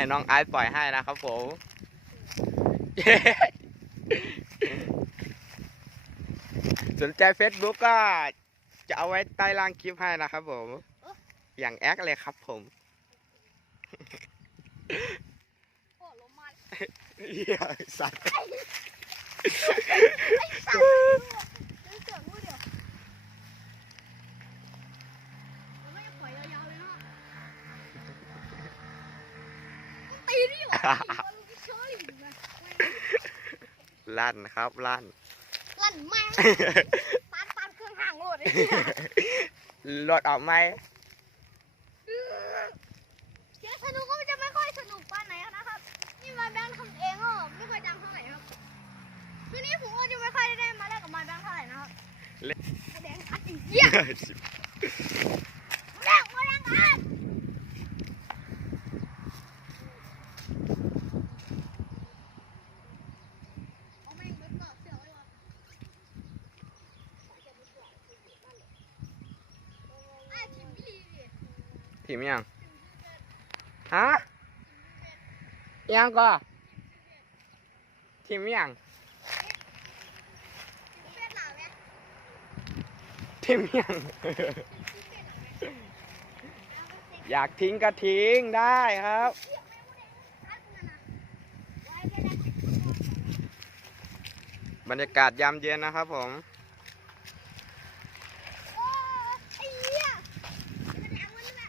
ให้น้องไอซ์ปล่อยให้นะครับผมสนใจ Facebook ก็จะเอาไว้ใต้ล่างคลิปให้นะครับผม อย่างแอคเลยครับผมโอ้ลมมาเหี้ยสัตว์ ไอ้สัตว์เดี๋ยวเสือกมือเดียวเราไม่จะปล่อยยาวๆเลยเนาะมันตีนี่หว่ามันเฉยๆนะ ลั่นครับลั่น ลั่นแม่งปานปานเครื่องห่างโหลดไอ้เหี้ยรถออกไหมเสียงสนุกก็จะไม่ค่อยสนุกปานไหนนะครับ นี่มาแบงค์ทำเองก็ไม่ค่อยดังเท่าไหร่ครับคืนนี้ผมก็จะไม่ค่อยได้มาแลกกับมาแบงค์เท่าไหร่นะครับแบงค์อัดอีกเหี้ยแรงมาแรงอัดเอาแม่งเบิดก่อนเสือไว้ก่อนไอ้ทีมพี่ดิ ทีมยังฮะยังก็ทีมยังเฟียดหนาไหมทีมยังอยากทิ้งก็ทิ้งได้ครับบรรยากาศยามเย็นนะครับผม โอ้ไอ้เหี้ยมันแรงมันน่ะ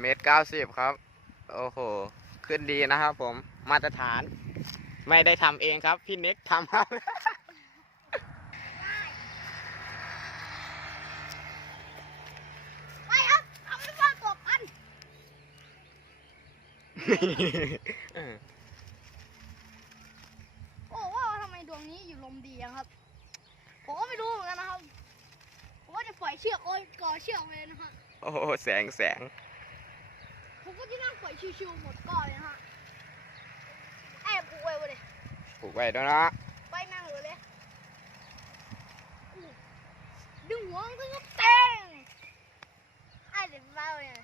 เมตรเก้าสิบครับ โอ้โห ขึ้นดีนะครับผม มาตรฐาน ไม่ได้ทำเองครับ พี่เน็กทำครับไปครับทำให้ว่าตกกันโอ้ว่าทำไมดวงนี้อยู่ลมดีอะครับ ผมก็ไม่รู้เหมือนกันนะครับ ผมก็จะปล่อยเชือกโอ้ยก่อเชือกเลยนะฮะ โอ้โห แสงแสง ผมก็จะนั่งปล่อยชิวๆหมดก่อนเลยนะฮะแอบผูกไว้วะเลยผูกไว้ด้วยนะไปนั่งเลยเลยอู้ดึงหัวมันก็เต้งไอ้เด็กเบ้าเนี่ย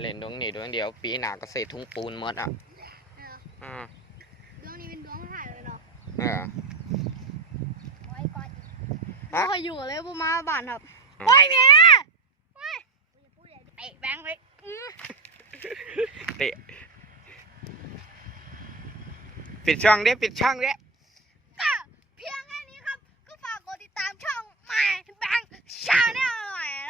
เล่นดวงนี้ดวงเดียว ปีหน้าก็เสร็จทุ่งปูนหมดอะเนี่ยอ่าดวงนี้เป็นดวงถ่ายเลยเนาะเออไว้ก่อนฮะไม่ค่อยอยู่เลยพวกมาบ้านครับอืมโอ้ยแม่โอ้ยเตะแบงค์เลยอื้อ เตะปิดช่องเด้ปิดช่องเด้ก็เพียงแค่นี้ครับ ก็ฝากกดติดตามช่องใหม่แบงค์ชาแนล